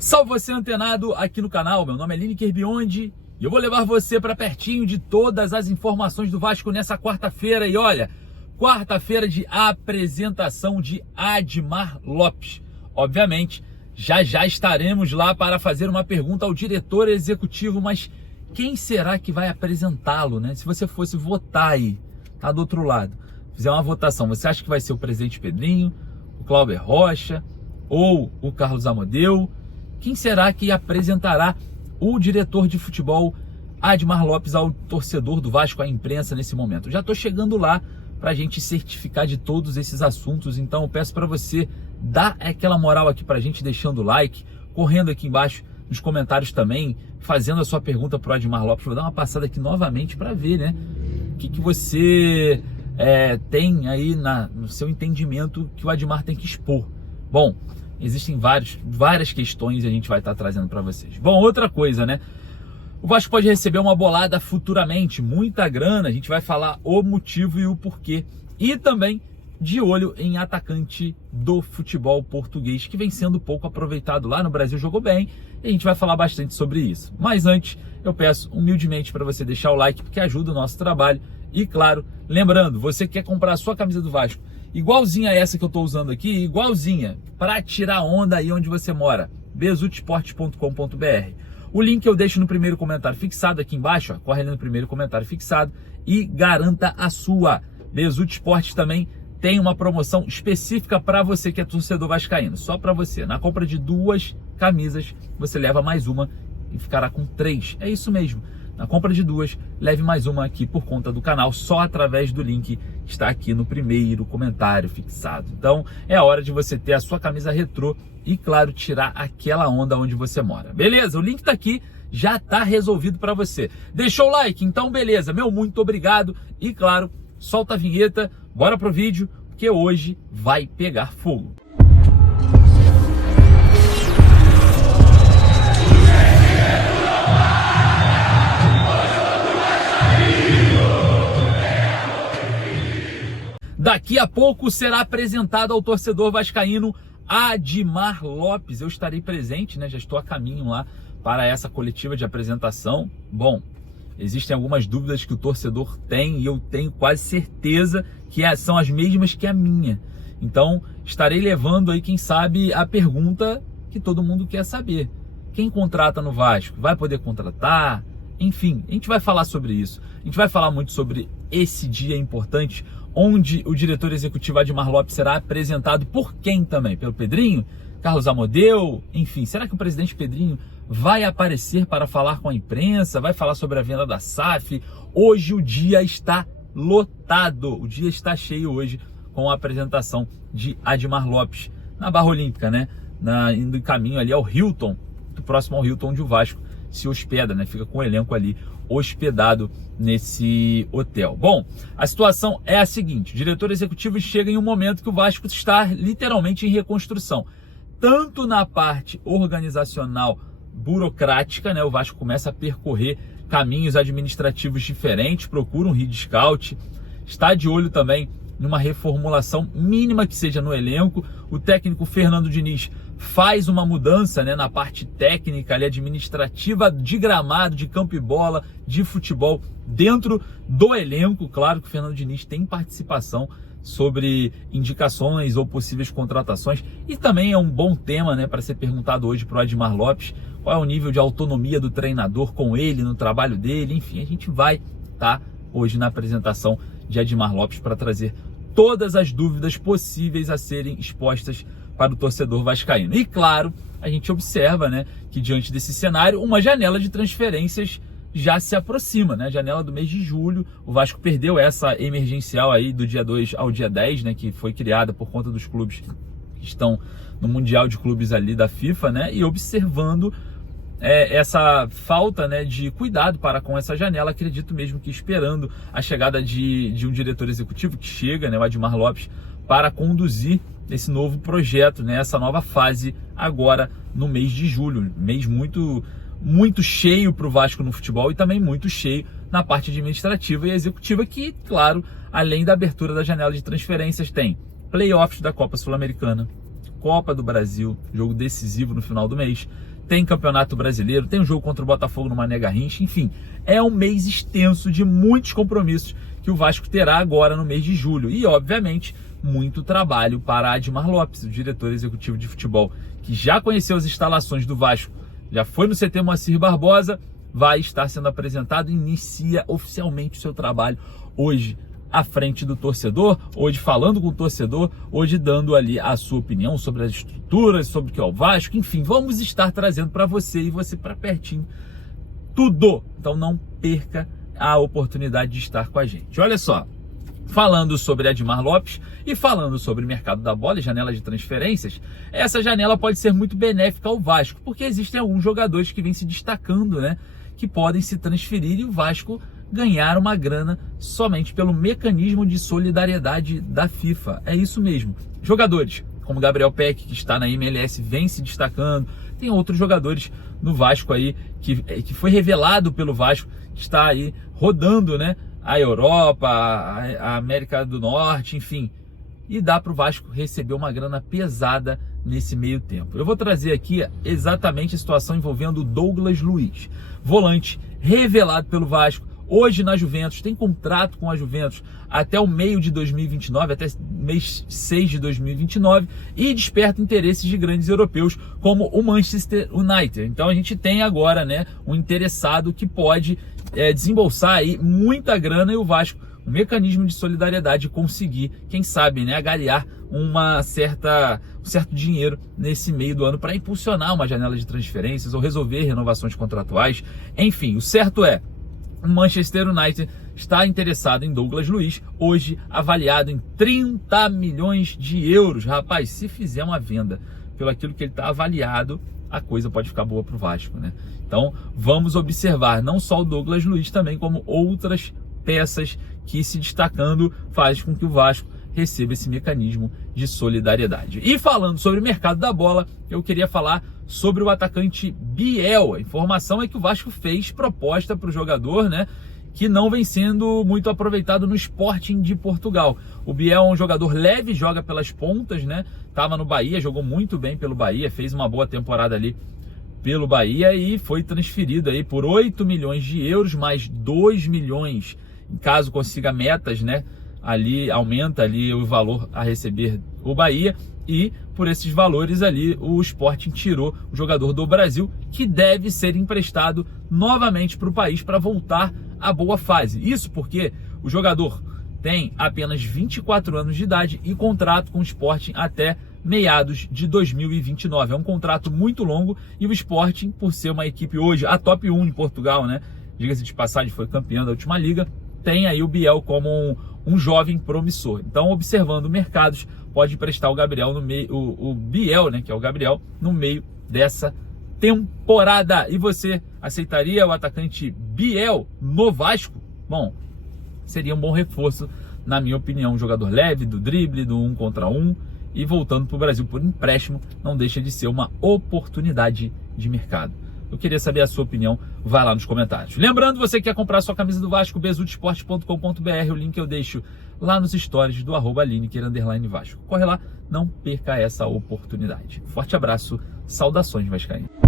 Salve você antenado aqui no canal, meu nome é Lineker Biondi e eu vou levar você para pertinho de todas as informações do Vasco nessa quarta-feira. E olha, quarta-feira de apresentação de Admar Lopes. Obviamente, já estaremos lá para fazer uma pergunta ao diretor executivo, mas quem será que vai apresentá-lo, né? Se você fosse votar aí, tá do outro lado, fizer uma votação, você acha que vai ser o presidente Pedrinho, o Cláudio Rocha ou o Carlos Amodeu? Quem será que apresentará o diretor de futebol Admar Lopes ao torcedor do Vasco, à imprensa nesse momento? Já estou chegando lá para a gente certificar de todos esses assuntos, então eu peço para você dar aquela moral aqui para a gente, deixando o like, correndo aqui embaixo nos comentários também, fazendo a sua pergunta para o Admar Lopes. Vou dar uma passada aqui novamente para ver, né, o que você tem aí no seu entendimento que o Admar tem que expor. Bom, existem várias questões e a gente vai estar trazendo para vocês. Bom, outra coisa, né? O Vasco pode receber uma bolada futuramente, muita grana. A gente vai falar o motivo e o porquê. E também de olho em atacante do futebol português, que vem sendo pouco aproveitado lá no Brasil, jogou bem. E a gente vai falar bastante sobre isso. Mas antes, eu peço humildemente para você deixar o like, porque ajuda o nosso trabalho. E claro, lembrando, você quer comprar a sua camisa do Vasco, igualzinha a essa que eu estou usando aqui, igualzinha, para tirar onda aí onde você mora, besutesportes.com.br. O link eu deixo no primeiro comentário fixado aqui embaixo, ó, corre ali no primeiro comentário fixado e garanta a sua. Besute Esportes também tem uma promoção específica para você que é torcedor vascaíno, só para você. Na compra de 2 camisas, você leva mais uma e ficará com 3. É isso mesmo. Na compra de 2, leve mais uma aqui por conta do canal, só através do link que está aqui no primeiro comentário fixado. Então, é a hora de você ter a sua camisa retrô e, claro, tirar aquela onda onde você mora. Beleza? O link está aqui, já está resolvido para você. Deixou o like? Então, beleza. Meu muito obrigado. E, claro, solta a vinheta, bora pro vídeo, porque hoje vai pegar fogo. Daqui a pouco será apresentado ao torcedor vascaíno Admar Lopes. Eu estarei presente, né? Já estou a caminho lá para essa coletiva de apresentação. Bom, existem algumas dúvidas que o torcedor tem e eu tenho quase certeza que são as mesmas que a minha. Então, estarei levando aí, quem sabe, a pergunta que todo mundo quer saber. Quem contrata no Vasco? Vai poder contratar? Enfim, a gente vai falar sobre isso. A gente vai falar muito sobre esse dia importante, onde o diretor executivo Admar Lopes será apresentado por quem também? Pelo Pedrinho? Carlos Amodeu? Enfim, será que o presidente Pedrinho vai aparecer para falar com a imprensa? Vai falar sobre a venda da SAF? Hoje o dia está lotado, o dia está cheio hoje com a apresentação de Admar Lopes na Barra Olímpica, né? Indo em caminho ali ao Hilton, próximo ao Hilton, onde o Vasco se hospeda, né? Fica com o elenco ali hospedado nesse hotel. Bom, a situação é a seguinte: o diretor executivo chega em um momento que o Vasco está literalmente em reconstrução, tanto na parte organizacional burocrática, né? O Vasco começa a percorrer caminhos administrativos diferentes, procura um head scout, está de olho também numa reformulação mínima que seja no elenco. O técnico Fernando Diniz faz uma mudança, né, na parte técnica ali, administrativa, de gramado, de campo e bola, de futebol dentro do elenco. Claro que o Fernando Diniz tem participação sobre indicações ou possíveis contratações, e também é um bom tema, né, para ser perguntado hoje para o Admar Lopes, qual é o nível de autonomia do treinador com ele, no trabalho dele. Enfim, a gente vai estar hoje na apresentação de Admar Lopes para trazer todas as dúvidas possíveis a serem expostas para o torcedor vascaíno. E claro, a gente observa, né, que diante desse cenário, uma janela de transferências já se aproxima, né? A janela do mês de julho, o Vasco perdeu essa emergencial aí do dia 2 ao dia 10, né, que foi criada por conta dos clubes que estão no Mundial de Clubes ali da FIFA, né? E observando essa falta, né, de cuidado para com essa janela, acredito mesmo que esperando a chegada de um diretor executivo que chega, né, o Admar Lopes, para conduzir esse novo projeto, né, essa nova fase agora no mês de julho, mês muito cheio para o Vasco no futebol e também muito cheio na parte administrativa e executiva, que, claro, além da abertura da janela de transferências, tem playoffs da Copa Sul-Americana, Copa do Brasil, jogo decisivo no final do mês, tem Campeonato Brasileiro, tem um jogo contra o Botafogo no Mané Garrincha, enfim, é um mês extenso de muitos compromissos que o Vasco terá agora no mês de julho e, obviamente, muito trabalho para Admar Lopes, o diretor executivo de futebol, que já conheceu as instalações do Vasco, já foi no CT Moacir Barbosa, vai estar sendo apresentado e inicia oficialmente o seu trabalho hoje à frente do torcedor, hoje falando com o torcedor, hoje dando ali a sua opinião sobre as estruturas, sobre o que é o Vasco, enfim, vamos estar trazendo para você e você para pertinho tudo. Então não perca a oportunidade de estar com a gente. Olha só, falando sobre Admar Lopes e falando sobre o mercado da bola e janela de transferências, essa janela pode ser muito benéfica ao Vasco, porque existem alguns jogadores que vêm se destacando, né, que podem se transferir e o Vasco ganhar uma grana somente pelo mecanismo de solidariedade da FIFA. É isso mesmo. Jogadores como Gabriel Peck, que está na MLS, vem se destacando. Tem outros jogadores no Vasco aí que foi revelado pelo Vasco, que está aí rodando, né, a Europa, a América do Norte, enfim. E dá para o Vasco receber uma grana pesada nesse meio tempo. Eu vou trazer aqui exatamente a situação envolvendo o Douglas Luiz, volante revelado pelo Vasco, hoje na Juventus, tem contrato com a Juventus até o meio de 2029, até mês 6 de 2029, e desperta interesses de grandes europeus como o Manchester United. Então a gente tem agora, né, um interessado que pode desembolsar aí muita grana e o Vasco, um mecanismo de solidariedade, conseguir, quem sabe, né, agariar um certo dinheiro nesse meio do ano para impulsionar uma janela de transferências ou resolver renovações contratuais. Enfim, o certo é, o Manchester United está interessado em Douglas Luiz, hoje avaliado em 30 milhões de euros. Rapaz, se fizer uma venda pelo aquilo que ele está avaliado, a coisa pode ficar boa para o Vasco, né? Então, vamos observar não só o Douglas Luiz, também como outras peças que, se destacando, faz com que o Vasco receba esse mecanismo de solidariedade. E falando sobre o mercado da bola, eu queria falar sobre o atacante Biel. A informação é que o Vasco fez proposta para o jogador, né, que não vem sendo muito aproveitado no Sporting de Portugal. O Biel é um jogador leve, joga pelas pontas, né? Estava no Bahia, jogou muito bem pelo Bahia, fez uma boa temporada ali pelo Bahia e foi transferido aí por 8 milhões de euros, mais 2 milhões, em caso consiga metas, né? Ali aumenta ali o valor a receber o Bahia, e por esses valores ali o Sporting tirou o jogador do Brasil, que deve ser emprestado novamente para o país para voltar à boa fase. Isso porque o jogador tem apenas 24 anos de idade e contrato com o Sporting até meados de 2029. É um contrato muito longo e o Sporting, por ser uma equipe hoje a top 1 em Portugal, né? Diga-se de passagem, foi campeão da última liga, tem aí o Biel como um jovem promissor. Então, observando mercados, pode emprestar o Gabriel no meio, o Biel, né, que é o Gabriel, no meio dessa temporada. E você aceitaria o atacante Biel no Vasco? Bom, seria um bom reforço, na minha opinião. Um jogador leve, do drible, do 1 contra 1, e voltando para o Brasil por empréstimo, não deixa de ser uma oportunidade de mercado. Eu queria saber a sua opinião, vai lá nos comentários. Lembrando, você que quer comprar sua camisa do Vasco, besudesporte.com.br, o link eu deixo lá nos stories do @Lineker_Vasco. Corre lá, não perca essa oportunidade. Forte abraço, saudações vascaínas.